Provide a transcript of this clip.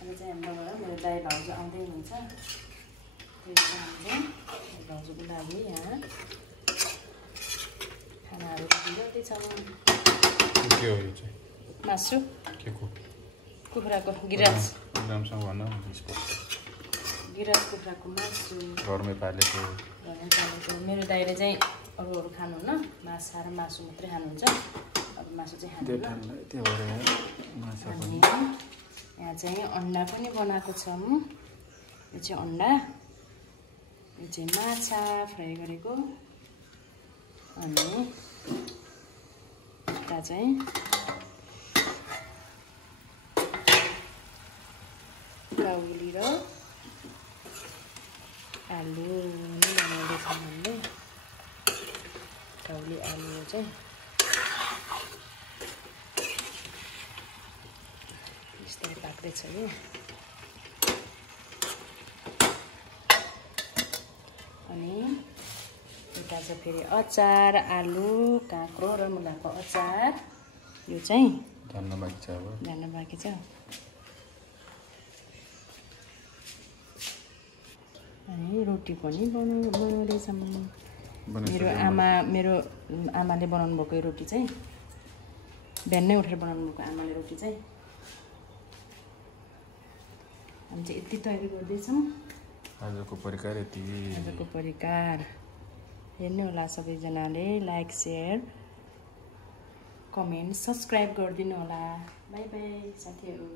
अहिले चाहिँ हाम्रोबाट मेरो दाइ भाउजू आउँदै हुनुहुन्छ। त्यही भएर हामी चाहिँ भाउजूको लागि यहाँ खानाहरू रेडी गर्दैछौँ। के हो यो चाहिँ? मासु के को? कुखुराको गिरास। राम्रोसँग भन्न त्यसको। गिरास कुखुराको मासु घरमै पालेको। मेरो दाइले चाहिँ अरू खानुहुन्न, माछा र मासु मात्रै खानुहुन्छ। अब मासु चाहिँ खानुहुन्न। त्यो भएर अनि यहाँ चाहिँ अन्डा पनि बनाएको छौँ। यो चाहिँ अन्डा, यो चाहिँ माछा फ्राई गरेको, अनि यता चाहिँ काउली र आलु बनाउँदैछौँ हामीले। काउली आलु चाहिँ बिस्तारै पाक्दैछ यो। अनि यता चाहिँ फेरि अचार, आलु, काँक्रो र मुलाको अचार। यो चाहिँ जान्न बाँकी छ। अब जान्न बाँकी छ। अनि रोटी पनि बनाउँदैछौँ। मेरो आमाले बनाउनु भएको रोटी चाहिँ बिहानै उठेर बनाउनु भएको आमाले रोटी चाहिँ हामी चाहिँ यति तयारी गर्दैछौँ। आजको परिकार यति। आजको परिकार हेर्नु होला सबैजनाले। लाइक, सेयर, कमेन्ट, सब्सक्राइब गरिदिनु होला। बाई बाई साथीहरू।